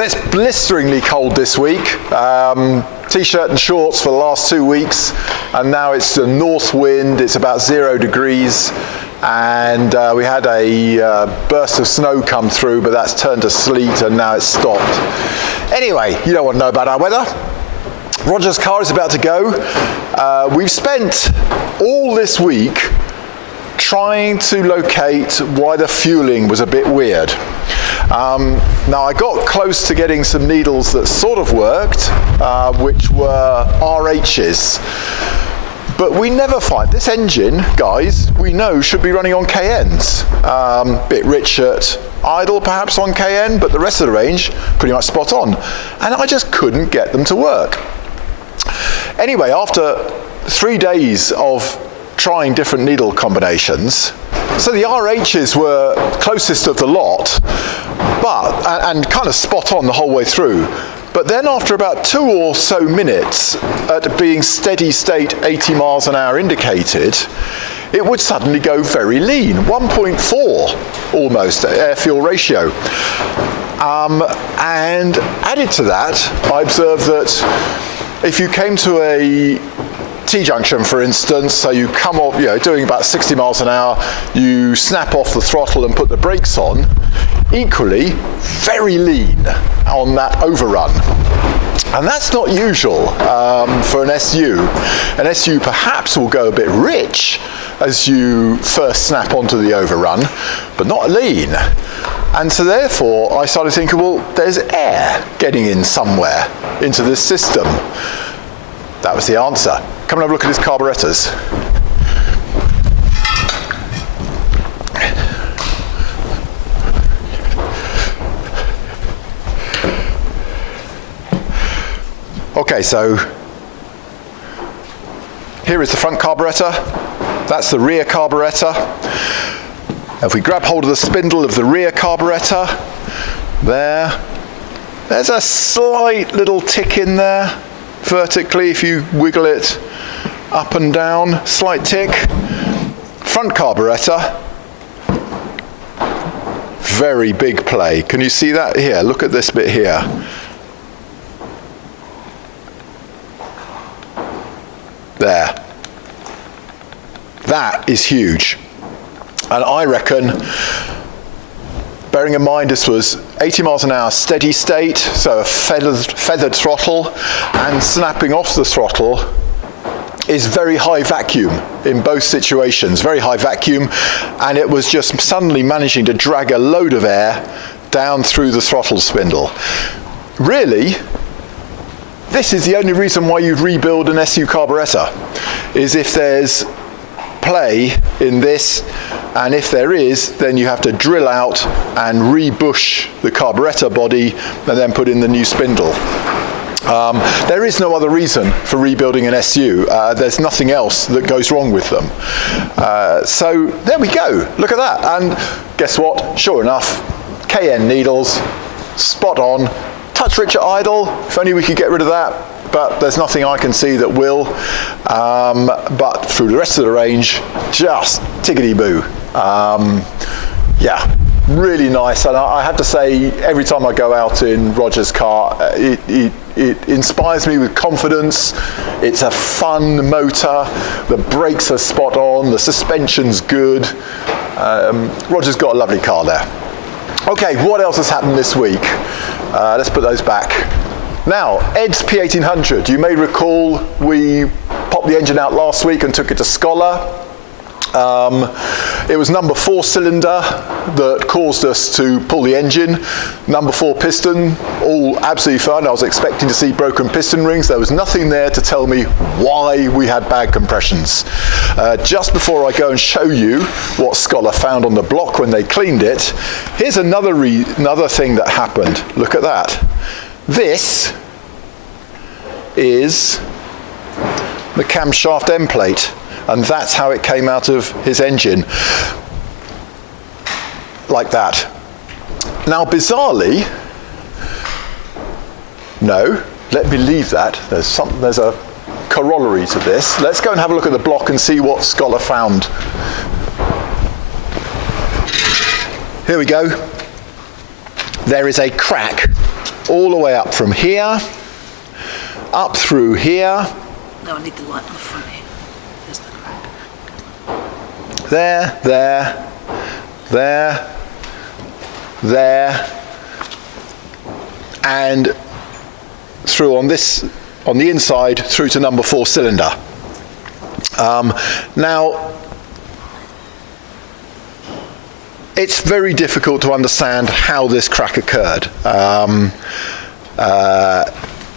Well, it's blisteringly cold this week. T-shirt and shorts for the last 2 weeks, and now it's a north wind. It's about 0 degrees, and we had a burst of snow come through, but that's turned to sleet and now it's stopped. Anyway, you don't want to know about our weather. Roger's car is about to go. We've spent all this week trying to locate why the fueling was a bit weird. Now I got close to getting some needles that sort of worked, which were RHs, but we never find this engine, guys, we know should be running on KNs. Bit rich at idle perhaps on KN, but the rest of the range pretty much spot on, and I just couldn't get them to work. Anyway, after 3 days of trying different needle combinations, so the RHs were closest of the lot, and kind of spot on the whole way through. But then after about 2 or so minutes at being steady state 80 miles an hour indicated, it would suddenly go very lean, 1.4 almost air fuel ratio. And added to that, I observed that if you came to a T-junction, for instance, so you come off, doing about 60 miles an hour, you snap off the throttle and put the brakes on, equally very lean on that overrun. And that's not usual for an SU. An SU perhaps will go a bit rich as you first snap onto the overrun, but not lean. And so therefore I started thinking, well, there's air getting in somewhere into this system. That was the answer. Come and have a look at his carburetors. Okay, so here is the front carburetor. That's the rear carburetor. If we grab hold of the spindle of the rear carburetor, there's a slight little tick in there. Vertically, if you wiggle it up and down, slight tick. Front carburetor, very big play. Can you see that here? Look at this bit here. There. That is huge. And I reckon, bearing in mind this was 80 miles an hour steady state, so a feathered throttle, and snapping off the throttle is very high vacuum in both situations, very high vacuum, and it was just suddenly managing to drag a load of air down through the throttle spindle. Really, this is the only reason why you'd rebuild an SU carburetor, is if there's play in this, and if there is, then you have to drill out and re-bush the carburetor body and then put in the new spindle. There is no other reason for rebuilding an SU. There's nothing else that goes wrong with them. So there we go, look at that. And guess what, sure enough, KN needles, spot on, touch rich at idle, if only we could get rid of that. But there's nothing I can see that will. But through the rest of the range, just tickety-boo. Yeah, really nice. And I have to say, every time I go out in Roger's car, it inspires me with confidence. It's a fun motor. The brakes are spot on. The suspension's good. Roger's got a lovely car there. Okay, what else has happened this week? Let's put those back. Now, Ed's P1800. You may recall we popped the engine out last week and took it to Scholar. It was number 4 cylinder that caused us to pull the engine. Number 4 piston, all absolutely fine. I was expecting to see broken piston rings. There was nothing there to tell me why we had bad compressions. Just before I go and show you what Scholar found on the block when they cleaned it, here's another thing that happened. Look at that. This is the camshaft end plate, and that's how it came out of his engine, like that. Now bizarrely, no, let me leave that. There's a corollary to this. Let's go and have a look at the block and see what Scholar found. Here we go. There is a crack all the way up from here, up through here. No, I need the light on the front here. There's the crack. There, there, there, there, and through on the inside through to number 4 cylinder. Now, it's very difficult to understand how this crack occurred.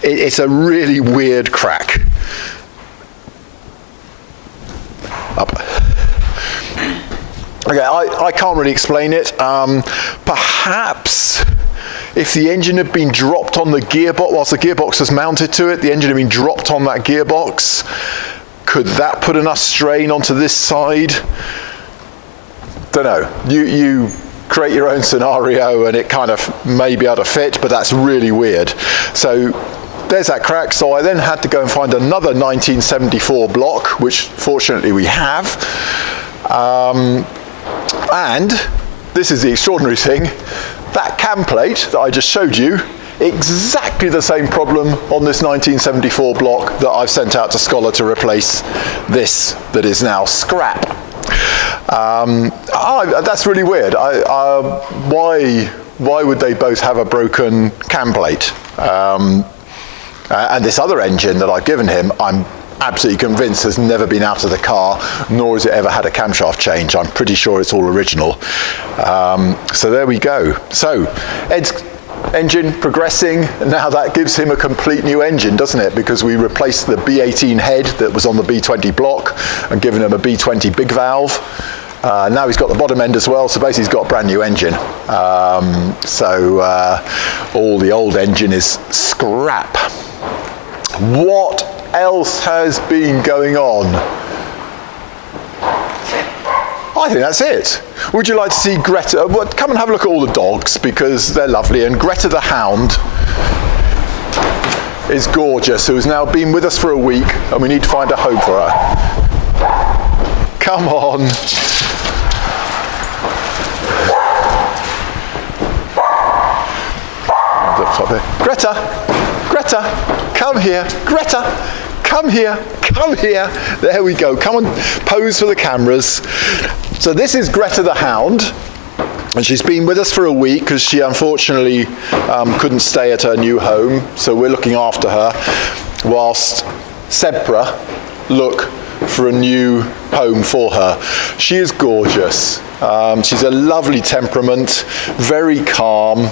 It's a really weird crack. Up. Okay, I can't really explain it. Perhaps if the engine had been dropped on the gearbox, whilst the gearbox was mounted to it, the engine had been dropped on that gearbox, could that put enough strain onto this side? Don't know. You create your own scenario and it kind of may be able to fit, but that's really weird. So there's that crack. So I then had to go and find another 1974 block, which fortunately we have. And this is the extraordinary thing, that cam plate that I just showed you, exactly the same problem on this 1974 block that I've sent out to Scholar to replace this that is now scrap. That's really weird. Why would they both have a broken cam plate? And this other engine that I've given him, I'm absolutely convinced has never been out of the car, nor has it ever had a camshaft change. I'm pretty sure it's all original. So there we go. So Ed's engine progressing. Now that gives him a complete new engine, doesn't it? Because we replaced the B18 head that was on the B20 block and given him a B20 big valve. Now he's got the bottom end as well, so basically he's got a brand new engine. All the old engine is scrap. What else has been going on? I think that's it. Would you like to see Greta? Well, come and have a look at all the dogs because they're lovely. And Greta the Hound is gorgeous, who has now been with us for a week, and we need to find a home for her. Come on. Greta, Greta, come here. Greta, come here, come here. There we go. Come on, pose for the cameras. So this is Greta the Hound, and she's been with us for a week because she unfortunately couldn't stay at her new home, so we're looking after her whilst Sebra look for a new home for her. She is gorgeous. She's a lovely temperament, very calm,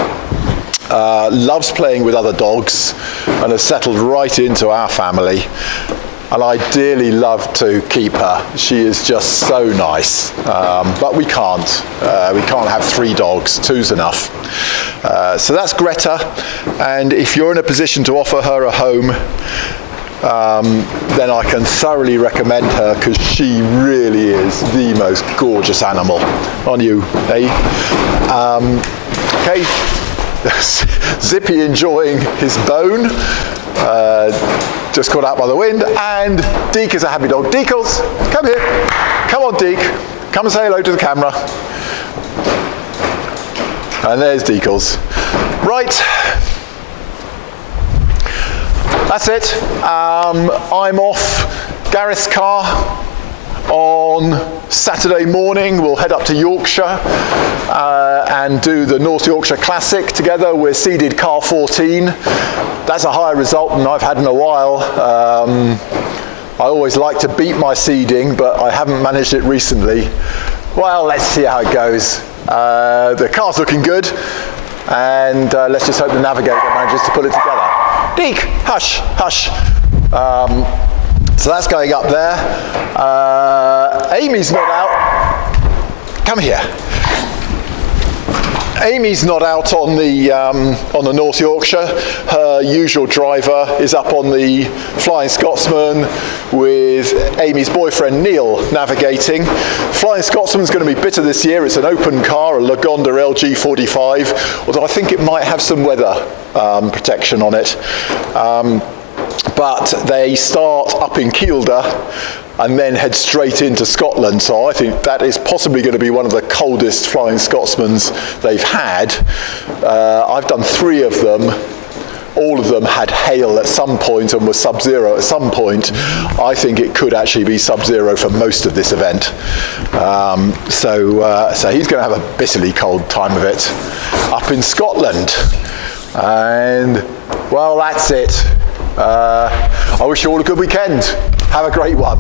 loves playing with other dogs, and has settled right into our family. And I dearly love to keep her. She is just so nice. But we can't. We can't have 3 dogs. 2's enough. So that's Greta. And if you're in a position to offer her a home, then I can thoroughly recommend her because she really is the most gorgeous animal. On you, eh? Okay. Zippy enjoying his bone. Just caught out by the wind, and Deke is a happy dog. Deekles, come here. Come on, Deke. Come and say hello to the camera. And there's Deekles. Right. That's it. I'm off Gareth's car on Saturday morning. We'll head up to Yorkshire and do the North Yorkshire Classic together. We're seeded car 14. That's a higher result than I've had in a while. I always like to beat my seeding, but I haven't managed it recently. Well, let's see how it goes. The car's looking good, and let's just hope the navigator manages to put it together. Deke, hush, hush. So that's going up there. Amy's not out. Come here. Amy's not out on the North Yorkshire. Her usual driver is up on the Flying Scotsman with Amy's boyfriend Neil navigating. Flying Scotsman's going to be bitter this year. It's an open car, a Lagonda LG45, although I think it might have some weather protection on it. But they start up in Kielder and then head straight into Scotland. So I think that is possibly going to be one of the coldest Flying Scotsmans they've had. I've done 3 of them, all of them had hail at some point and were sub-zero at some point, I think it could actually be sub-zero for most of this event. So he's going to have a bitterly cold time of it up in Scotland. And, well, that's it. I wish you all a good weekend. Have a great one.